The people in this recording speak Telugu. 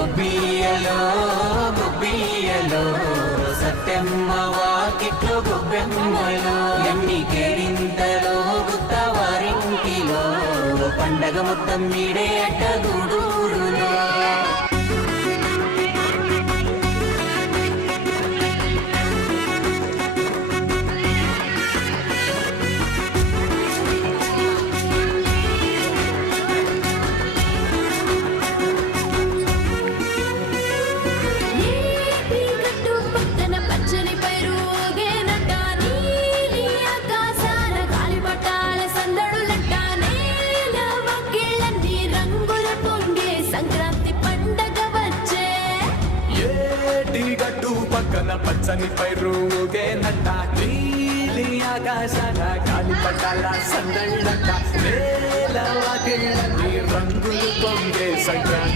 గొబ్బియలో గొబ్బియలో సత్యమ్మ వాకిట్లో గొబ్బెమ్మలో ఎన్ని కేరింతలో గుత్తవారింటిలో పండగ మొత్తం మీడే అట్ట గూడూరులో. పచ్చని పైరుగే నట్ట నీలి ఆకాశాల గాలిపటాల సందళ్ళట నేల వాకిళ్ళని రంగులు పొంగే సంక్రాంతి